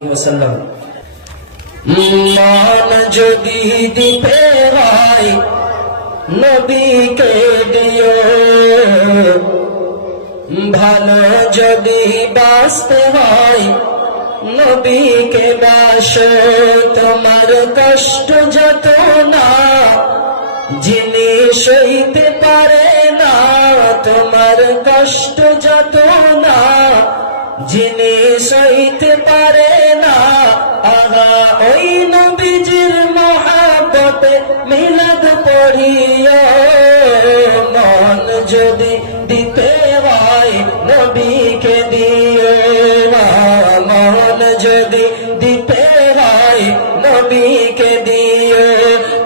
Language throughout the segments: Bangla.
ওয়াসাল্লাম। মান যদি দিতে হয় নবীকে দিও, ভালো যদি বাঁচতে হয় নবীকে বাসো। তোমার কষ্ট যত না যিনি সইতে পারে না, তোমার কষ্ট যত না যিনি সইতে পারে না, আগা ওই নবীজির মহাব্বতে মিলাদ পড়িও। মন যদি দিতে হয় নবীকে দিও, মন যদি দিতে হয় নবীকে দিও।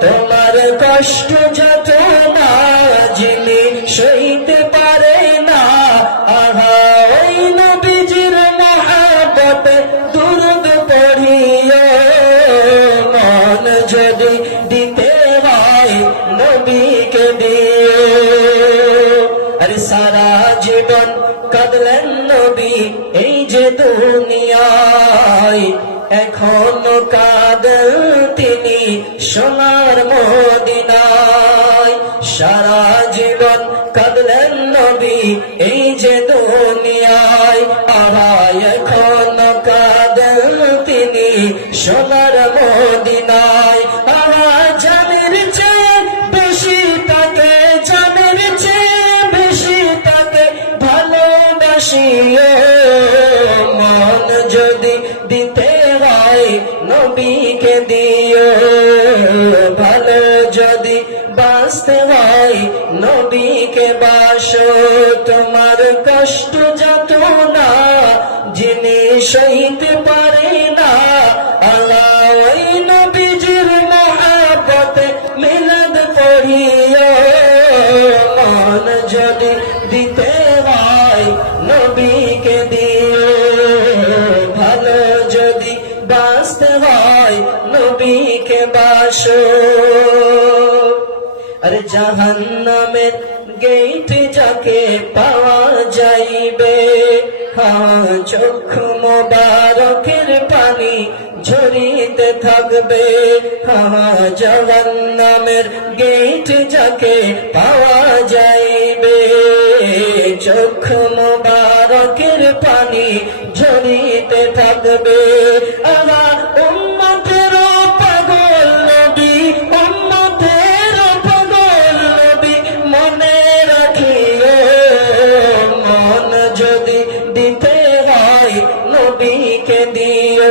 তোমার কষ্ট যত না যিনি সইতে পারে না, আহা ওই নবীজির মহাব্বতে দুরূদ পড়িও। মন যদি দিতে হয় নবীকে দিও। আরে সারা জীবন কাঁদলেন নবী এই যে দুনিয়ায়, এখনো কাঁদেন তিনি সোনার মদিনায়। সারা জীবন কাঁদলেন নবী এই যে দুনিয়ায়, আর এখনো কাঁদেন তিনি সোনার মদিনায়। আর জানের চেয়ে বেশি তাকে, জানের চেয়ে বেশি তাকে ভালোবাসিও। মন যদি দিতে হয় নবীকে দিও, ভালো যদি বাঁচতে হয় নবীকে বাসো। তোমার কষ্ট যত না যিনি সইতে পারে না, আল্লাহ ওই নবীজির মহাব্বতে মিলাদ পড়িও। মন যদি দিতে হয় নবীকে দিও, ভালো যদি বাঁচতে হয় নবীকে বাসো। আরে জাহান্নামের গেট যাকে পাওয়া যাইবে, চক্ষু মোবারকের পানি ঝরিতে থাকবে। জাহান্নামের গেট যাকে পাওয়া যাইবে, চক্ষু মোবারকের পানি ঝরিতে থাকবে।